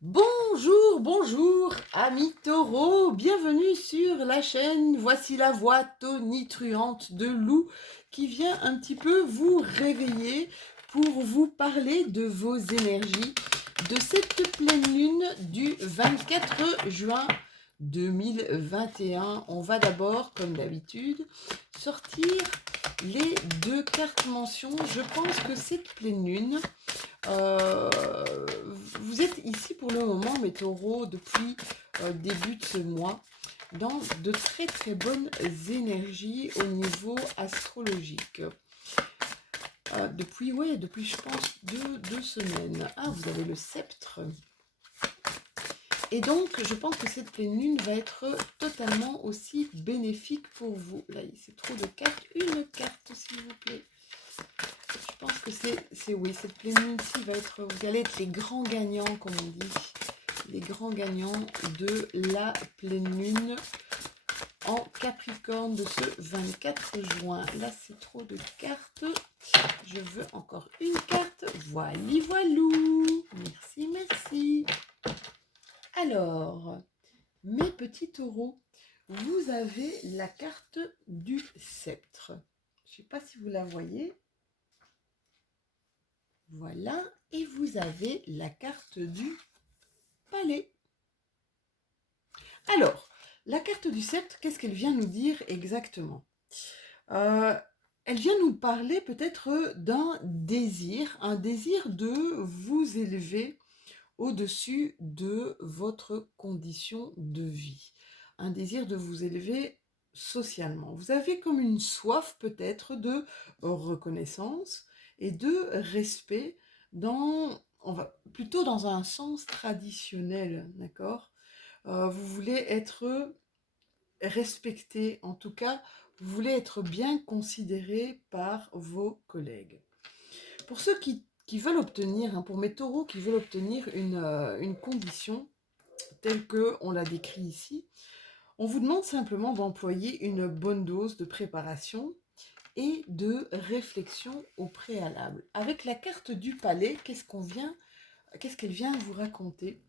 Bonjour, bonjour, amis taureaux, bienvenue sur la chaîne. Voici la voix tonitruante de Lou qui vient un petit peu vous réveiller pour vous parler de vos énergies de cette pleine lune du 24 juin 2021. On va d'abord, comme d'habitude, sortir les deux cartes mentions. Je pense que cette pleine lune, euh, vous êtes ici pour le moment, mes taureaux, depuis début de ce mois, dans de très très bonnes énergies au niveau astrologique. Depuis je pense deux semaines. Ah, vous avez le sceptre. Et donc, je pense que cette pleine lune va être totalement aussi bénéfique pour vous. Là, c'est trop de cartes. Une carte, s'il vous plaît. Je pense que oui, cette pleine lune-ci va être, vous allez être les grands gagnants, comme on dit, les grands gagnants de la pleine lune en Capricorne de ce 24 juin. Là, c'est trop de cartes. Je veux encore une carte. Voili voilou. Merci, merci. Alors, mes petits taureaux, vous avez la carte du sceptre. Je ne sais pas si vous la voyez. Voilà, et vous avez la carte du palais. Alors, la carte du sceptre, qu'est-ce qu'elle vient nous dire exactement? Elle vient nous parler peut-être d'un désir, un désir de vous élever au-dessus de votre condition de vie, un désir de vous élever socialement. Vous avez comme une soif peut-être de reconnaissance et de respect plutôt dans un sens traditionnel, d'accord? Vous voulez être respecté, en tout cas, vous voulez être bien considéré par vos collègues. Pour ceux qui veulent obtenir, pour mes taureaux qui veulent obtenir une condition telle qu'on la décrit ici, on vous demande simplement d'employer une bonne dose de préparation et de réflexion au préalable. Avec la carte du palais, qu'est-ce qu'elle vient vous raconter?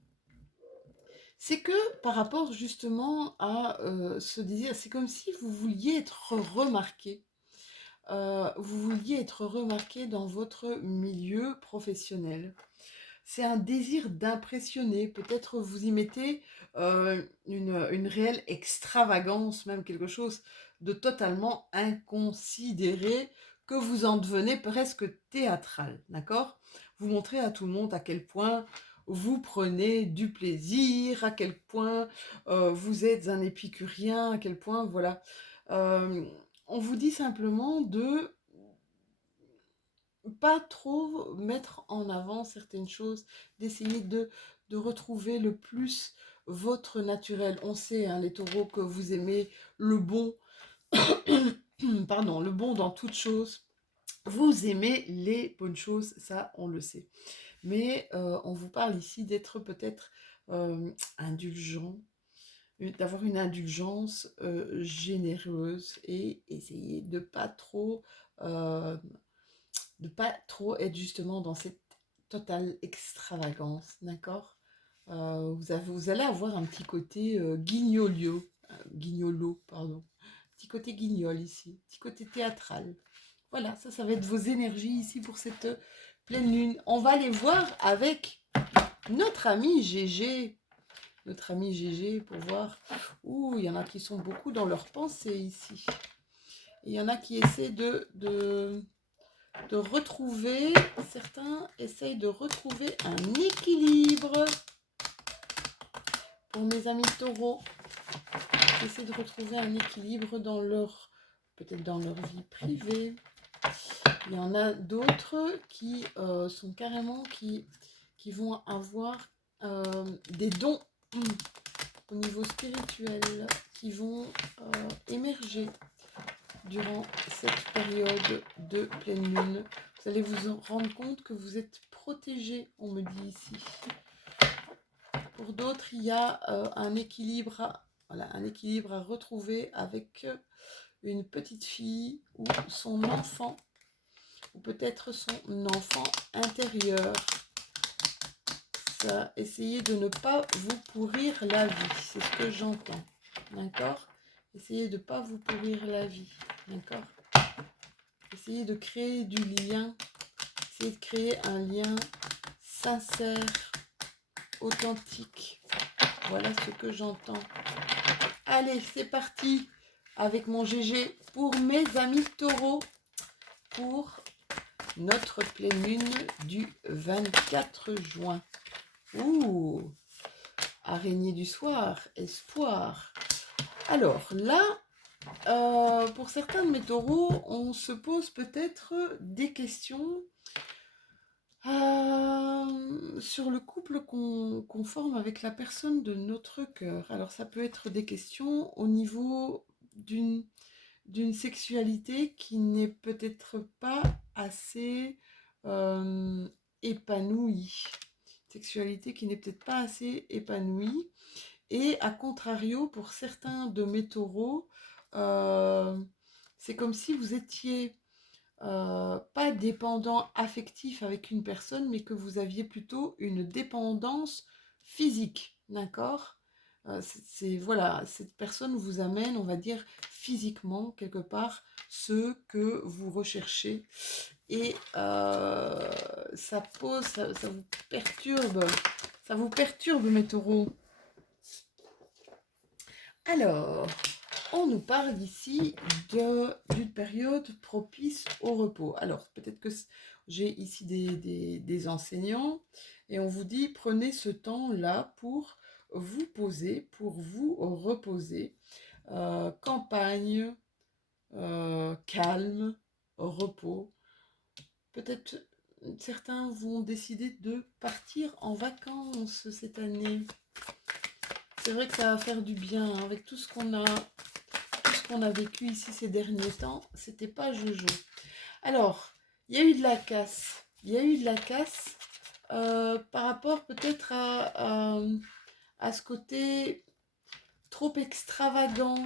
C'est que par rapport justement à ce désir, c'est comme si vous vouliez être remarqué. Vous vouliez être remarqué dans votre milieu professionnel. C'est un désir d'impressionner. Peut-être vous y mettez une réelle extravagance, même quelque chose de totalement inconsidéré, que vous en devenez presque théâtral, d'accord? Vous montrez à tout le monde à quel point vous prenez du plaisir, à quel point vous êtes un épicurien, à quel point, voilà. Euh, on vous dit simplement de pas trop mettre en avant certaines choses, d'essayer de retrouver le plus votre naturel. On sait, hein, les taureaux, que vous aimez le bon, pardon, le bon dans toutes choses. Vous aimez les bonnes choses, ça on le sait. Mais on vous parle ici d'être peut-être indulgent, d'avoir une indulgence généreuse et essayer de pas trop être justement dans cette totale extravagance, d'accord? Vous allez avoir un petit côté guignolo, pardon. Petit côté guignol ici, petit côté théâtral. Voilà, ça va être vos énergies ici pour cette pleine lune. On va les voir avec notre ami Gégé. Notre ami Gégé pour voir. Ouh, il y en a qui sont beaucoup dans leurs pensées ici. Et il y en a qui essaient de retrouver, certains essayent de retrouver un équilibre. Pour mes amis taureaux, qui essaient de retrouver un équilibre dans peut-être dans leur vie privée. Il y en a d'autres qui sont carrément, qui vont avoir des dons au niveau spirituel, qui vont émerger durant cette période de pleine lune. Vous allez vous rendre compte que vous êtes protégé, on me dit ici. Pour d'autres, il y a un équilibre à retrouver avec une petite fille ou son enfant, ou peut-être son enfant intérieur. essayez de ne pas vous pourrir la vie. C'est ce que j'entends. D'accord? Essayez de ne pas vous pourrir la vie. D'accord? Essayez de créer du lien. Essayez de créer un lien sincère, authentique. Voilà ce que j'entends. Allez, c'est parti avec mon GG pour mes amis taureaux. Pour notre pleine lune du 24 juin. Ouh, araignée du soir, espoir. Alors là, pour certains de mes taureaux, on se pose peut-être des questions sur le couple qu'on forme avec la personne de notre cœur. Alors ça peut être des questions au niveau d'une sexualité qui n'est peut-être pas assez épanouie. Sexualité qui n'est peut-être pas assez épanouie. Et à contrario, pour certains de mes taureaux, c'est comme si vous étiez pas dépendant affectif avec une personne, mais que vous aviez plutôt une dépendance physique, d'accord? Voilà, cette personne vous amène, on va dire, physiquement, quelque part, ce que vous recherchez. Et ça vous perturbe, mes taureaux. Alors, on nous parle ici d'une période propice au repos. Alors, peut-être que j'ai ici des enseignants et on vous dit prenez ce temps-là pour vous poser, pour vous reposer. Campagne, calme, repos. Peut-être certains vont décider de partir en vacances cette année. C'est vrai que ça va faire du bien hein, avec tout ce qu'on a vécu ici ces derniers temps, c'était pas jojo. Alors, il y a eu de la casse. Il y a eu de la casse par rapport peut-être à ce côté trop extravagant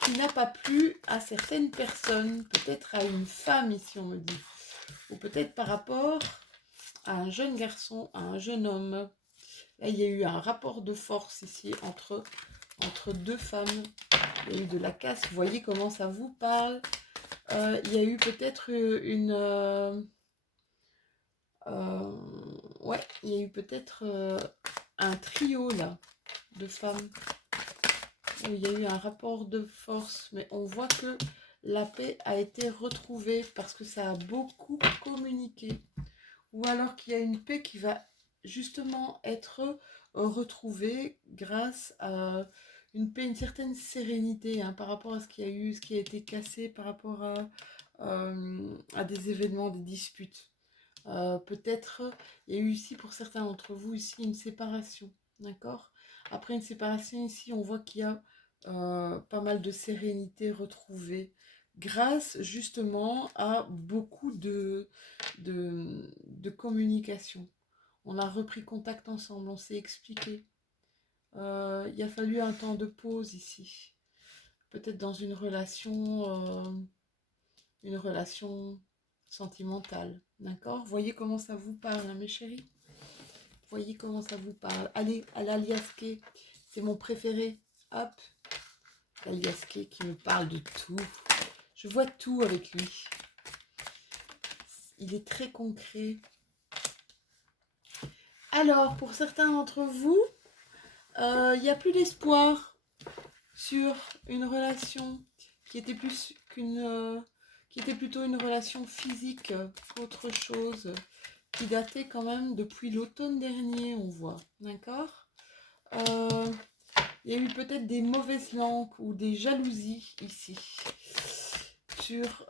qui n'a pas plu à certaines personnes, peut-être à une femme ici on me dit, ou peut-être par rapport à un jeune garçon, à un jeune homme. Là, il y a eu un rapport de force ici entre deux femmes. Il y a eu de la casse. Vous voyez comment ça vous parle. Il y a eu peut-être ouais, il y a eu peut-être un trio là de femmes. Où il y a eu un rapport de force. Mais on voit que la paix a été retrouvée parce que ça a beaucoup communiqué. Ou alors qu'il y a une paix qui va justement être retrouvée grâce à une paix, une certaine sérénité hein, par rapport à ce qu'il y a eu, ce qui a été cassé, par rapport à des événements, des disputes. Peut-être, il y a eu ici pour certains d'entre vous ici une séparation, d'accord? Après une séparation ici, on voit qu'il y a pas mal de sérénité retrouvée grâce justement à beaucoup de communication. On a repris contact ensemble, on s'est expliqué. Il a fallu un temps de pause ici. Peut-être dans une relation sentimentale. D'accord? Voyez comment ça vous parle, hein, mes chéris? Voyez comment ça vous parle. Allez, à l'aliasqué. C'est mon préféré. Hop. L'aliasqué qui me parle de tout. Je vois tout avec lui. Il est très concret. Alors, pour certains d'entre vous, il n'y a plus d'espoir sur une relation qui était qui était plutôt une relation physique qu'autre chose, qui datait quand même depuis l'automne dernier, on voit, d'accord? Il y a eu peut-être des mauvaises langues ou des jalousies ici sur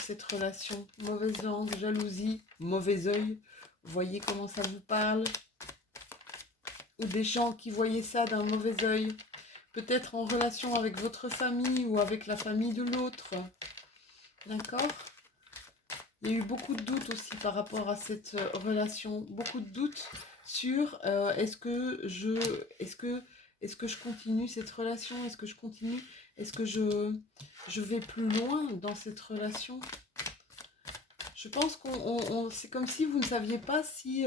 cette relation. Mauvaise langue, jalousie, mauvais œil. Vous voyez comment ça vous parle? Ou des gens qui voyaient ça d'un mauvais œil. Peut-être en relation avec votre famille ou avec la famille de l'autre. D'accord? Il y a eu beaucoup de doutes aussi par rapport à cette relation. Beaucoup de doutes sur est-ce que je continue cette relation? Est-ce que je continue? Est-ce que je vais plus loin dans cette relation? Je pense c'est comme si vous ne saviez pas si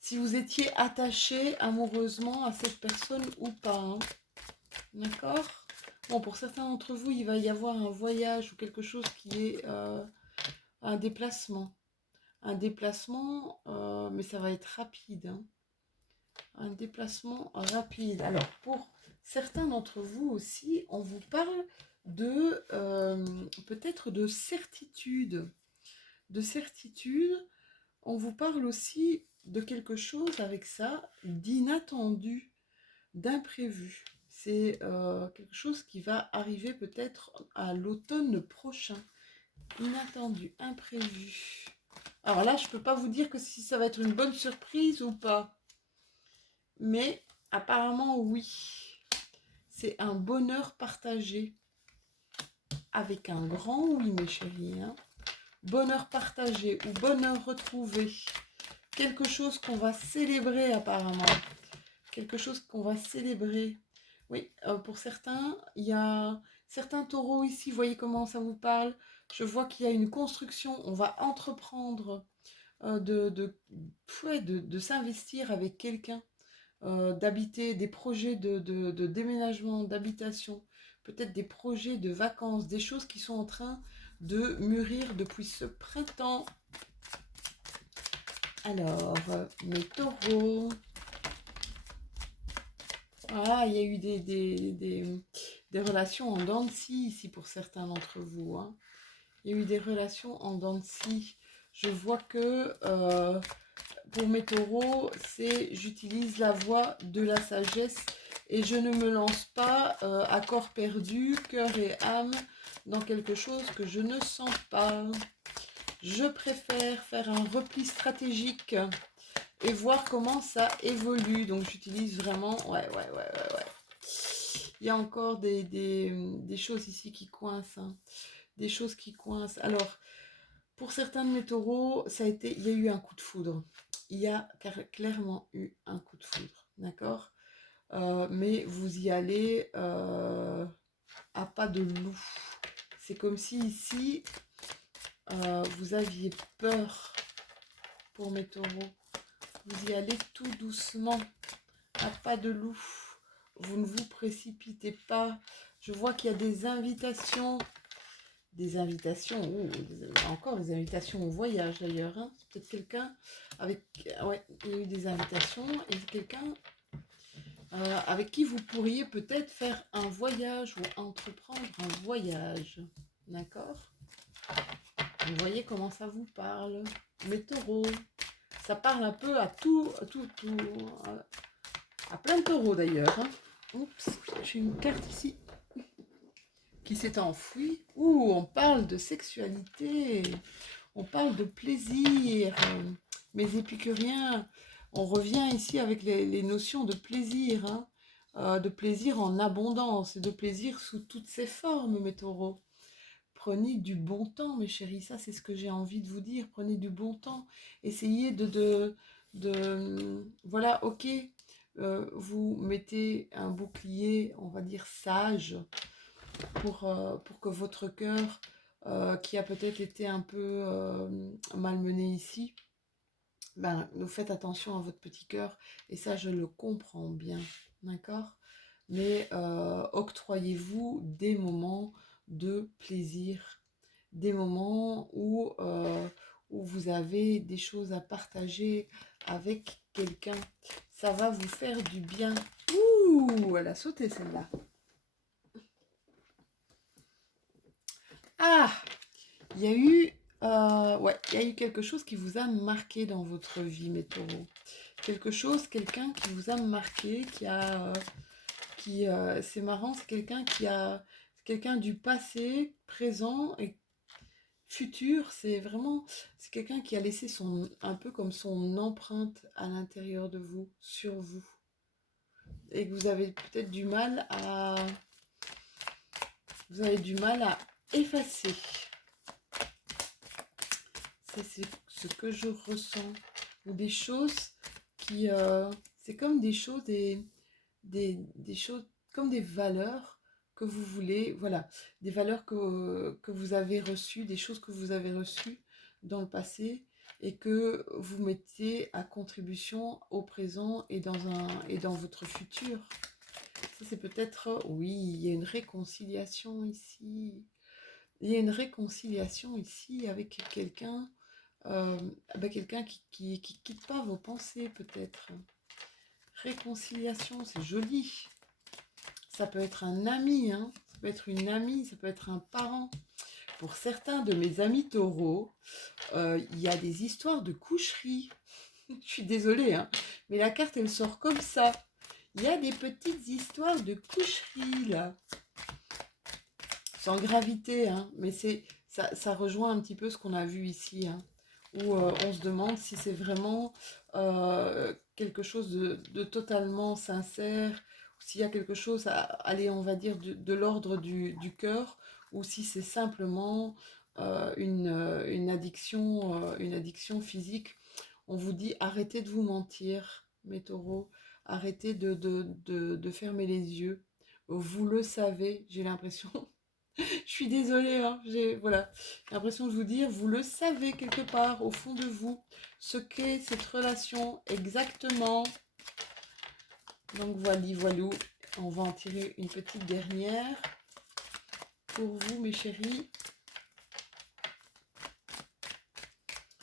si vous étiez attaché amoureusement à cette personne ou pas, hein. D'accord? Bon, pour certains d'entre vous, il va y avoir un voyage ou quelque chose qui est un déplacement. Un déplacement, mais ça va être rapide, hein. Un déplacement rapide. Alors, pour certains d'entre vous aussi, on vous parle de peut-être de certitude. De certitude, on vous parle aussi de quelque chose avec ça, d'inattendu, d'imprévu. C'est quelque chose qui va arriver peut-être à l'automne prochain. Inattendu, imprévu. Alors là, je ne peux pas vous dire que si ça va être une bonne surprise ou pas. Mais apparemment, oui. C'est un bonheur partagé. Avec un grand oui, mes chéris, hein. Bonheur partagé ou bonheur retrouvé. Quelque chose qu'on va célébrer apparemment. Quelque chose qu'on va célébrer. Oui, pour certains, il y a certains taureaux ici, vous voyez comment ça vous parle. Je vois qu'il y a une construction, on va entreprendre de s'investir avec quelqu'un, d'habiter, des projets de déménagement, d'habitation, peut-être des projets de vacances, des choses qui sont en train de mûrir depuis ce printemps. Alors, mes taureaux. Ah, il y a eu des relations en dents de scie ici pour certains d'entre vous, hein. Il y a eu des relations en dents de scie. Je vois que pour mes taureaux, c'est j'utilise la voie de la sagesse et je ne me lance pas à corps perdu, cœur et âme dans quelque chose que je ne sens pas. Je préfère faire un repli stratégique et voir comment ça évolue. Donc j'utilise vraiment... Ouais. Il y a encore des choses ici qui coincent, hein. Des choses qui coincent. Alors, pour certains de mes taureaux, il y a eu un coup de foudre. Il y a clairement eu un coup de foudre, d'accord? Mais vous y allez à pas de loup. C'est comme si ici, vous aviez peur pour mes taureaux. Vous y allez tout doucement, à pas de loup. Vous ne vous précipitez pas. Je vois qu'il y a des invitations. Encore des invitations au voyage d'ailleurs, hein. C'est peut-être quelqu'un avec... Ouais, il y a eu des invitations et quelqu'un avec qui vous pourriez peut-être faire un voyage ou entreprendre un voyage. D'accord? Vous voyez comment ça vous parle. Mes taureaux. Ça parle un peu à à plein de taureaux d'ailleurs, hein. Oups, j'ai une carte ici qui s'est enfouie. Ouh, on parle de sexualité. On parle de plaisir. Mes épicuriens, on revient ici avec les notions de plaisir, hein. De plaisir en abondance et de plaisir sous toutes ses formes, mes taureaux. Prenez du bon temps, mes chéris, ça c'est ce que j'ai envie de vous dire. Prenez du bon temps. Essayez voilà, ok, vous mettez un bouclier, on va dire sage, pour que votre cœur, qui a peut-être été un peu malmené ici, ben, vous faites attention à votre petit cœur, et ça je le comprends bien, d'accord? Mais octroyez-vous des moments de plaisir, des moments où vous avez des choses à partager avec quelqu'un. Ça va vous faire du bien. Ouh, elle a sauté celle-là. Ah, il y a eu, il y a eu quelque chose qui vous a marqué dans votre vie, mes taureaux. Quelque chose, quelqu'un qui vous a marqué, c'est marrant, c'est quelqu'un du passé, présent et futur. C'est quelqu'un qui a laissé un peu comme son empreinte à l'intérieur de vous, sur vous, et que vous avez du mal à effacer. Ça, c'est ce que je ressens. Ou des choses qui... c'est comme des choses, des choses, comme des valeurs que vous voulez, voilà, des valeurs que vous avez reçues, des choses que vous avez reçues dans le passé, et que vous mettez à contribution au présent et dans votre futur. Ça, c'est peut-être, oui, il y a une réconciliation ici. Il y a une réconciliation ici avec quelqu'un, quelqu'un qui quitte pas vos pensées, peut-être. Réconciliation, c'est joli. Ça peut être un ami, hein. Ça peut être une amie, ça peut être un parent. Pour certains de mes amis taureaux, il y a des histoires de coucherie. Je suis désolée, hein, mais la carte, elle sort comme ça. Il y a des petites histoires de coucherie, là. Sans gravité, hein, mais ça rejoint un petit peu ce qu'on a vu ici, hein, où on se demande si c'est vraiment quelque chose de totalement sincère, ou s'il y a quelque chose, allez, on va dire, de l'ordre du cœur, ou si c'est simplement une addiction physique. On vous dit, arrêtez de vous mentir, mes taureaux, arrêtez de fermer les yeux. Vous le savez, j'ai l'impression. Je suis désolée, hein, voilà, l'impression de vous dire, vous le savez quelque part au fond de vous, ce qu'est cette relation exactement. Donc voilà, voilou, on va en tirer une petite dernière pour vous, mes chéris.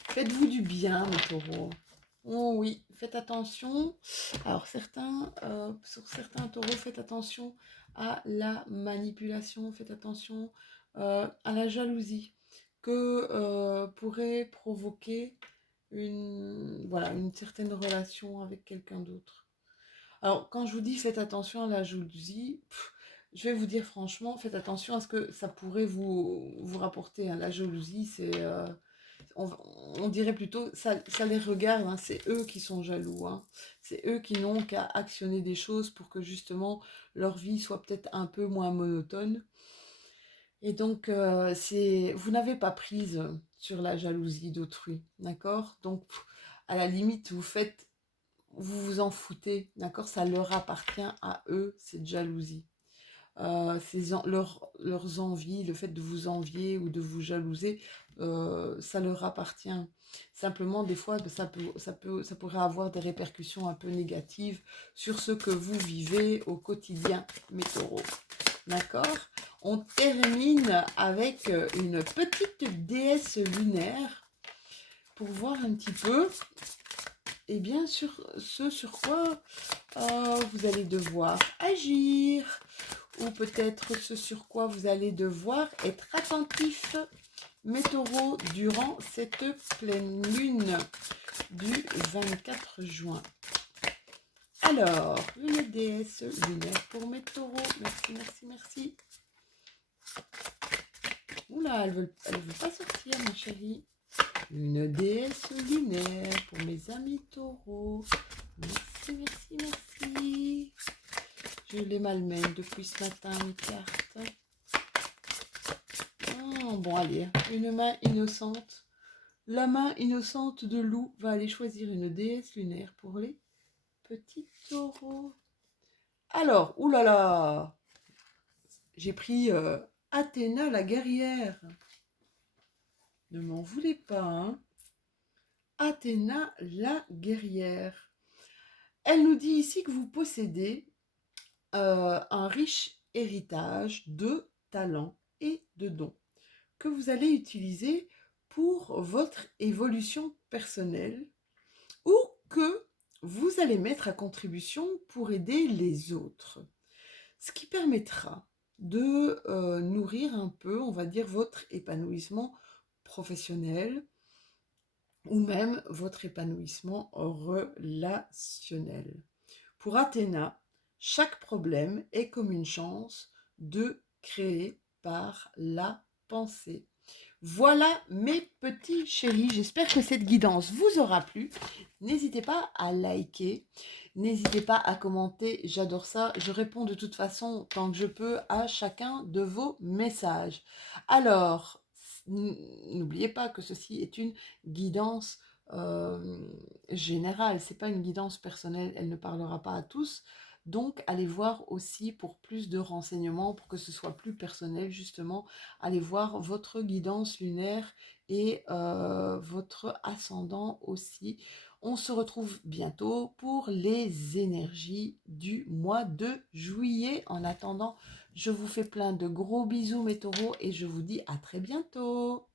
Faites-vous du bien, mes taureaux. Oh oui, faites attention. Alors sur certains taureaux, faites attention à la manipulation, faites attention à la jalousie que pourrait provoquer une certaine relation avec quelqu'un d'autre. Alors, quand je vous dis faites attention à la jalousie, je vais vous dire franchement, faites attention à ce que ça pourrait vous rapporter, hein. La jalousie, on, on dirait plutôt, ça les regarde, hein, c'est eux qui sont jaloux, hein. C'est eux qui n'ont qu'à actionner des choses pour que justement leur vie soit peut-être un peu moins monotone. Et donc, vous n'avez pas prise sur la jalousie d'autrui, d'accord? Donc, à la limite, vous vous en foutez, d'accord? Ça leur appartient à eux, cette jalousie. Leurs envies, le fait de vous envier ou de vous jalouser, ça leur appartient. Simplement, des fois, ça pourrait avoir des répercussions un peu négatives sur ce que vous vivez au quotidien, mes taureaux. D'accord? On termine avec une petite déesse lunaire pour voir un petit peu, et bien sûr, ce sur quoi vous allez devoir agir, ou peut-être ce sur quoi vous allez devoir être attentif, mes taureaux, durant cette pleine lune du 24 juin. Alors, une déesse lunaire pour mes taureaux. Merci, merci, merci. Oula, elle veut pas sortir, ma chérie. Une déesse lunaire pour mes amis taureaux. Merci, merci, merci. Je les malmène depuis ce matin, mes cartes. Oh, bon, allez, une main innocente. La main innocente de loup va aller choisir une déesse lunaire pour les petits taureaux. Alors, oulala, j'ai pris Athéna la guerrière. Ne m'en voulez pas, hein. Athéna la guerrière. Elle nous dit ici que vous possédez un riche héritage de talents et de dons que vous allez utiliser pour votre évolution personnelle ou que vous allez mettre à contribution pour aider les autres. Ce qui permettra de nourrir un peu, on va dire, votre épanouissement professionnel ou même votre épanouissement relationnel. Pour Athéna, chaque problème est comme une chance de créer par la pensée. Voilà mes petits chéris, j'espère que cette guidance vous aura plu. N'hésitez pas à liker, n'hésitez pas à commenter, j'adore ça. Je réponds de toute façon, tant que je peux, à chacun de vos messages. Alors, n'oubliez pas que ceci est une guidance générale, c'est pas une guidance personnelle, elle ne parlera pas à tous. Donc, allez voir aussi pour plus de renseignements, pour que ce soit plus personnel, justement, allez voir votre guidance lunaire et votre ascendant aussi. On se retrouve bientôt pour les énergies du mois de juillet. En attendant, je vous fais plein de gros bisous mes taureaux et je vous dis à très bientôt.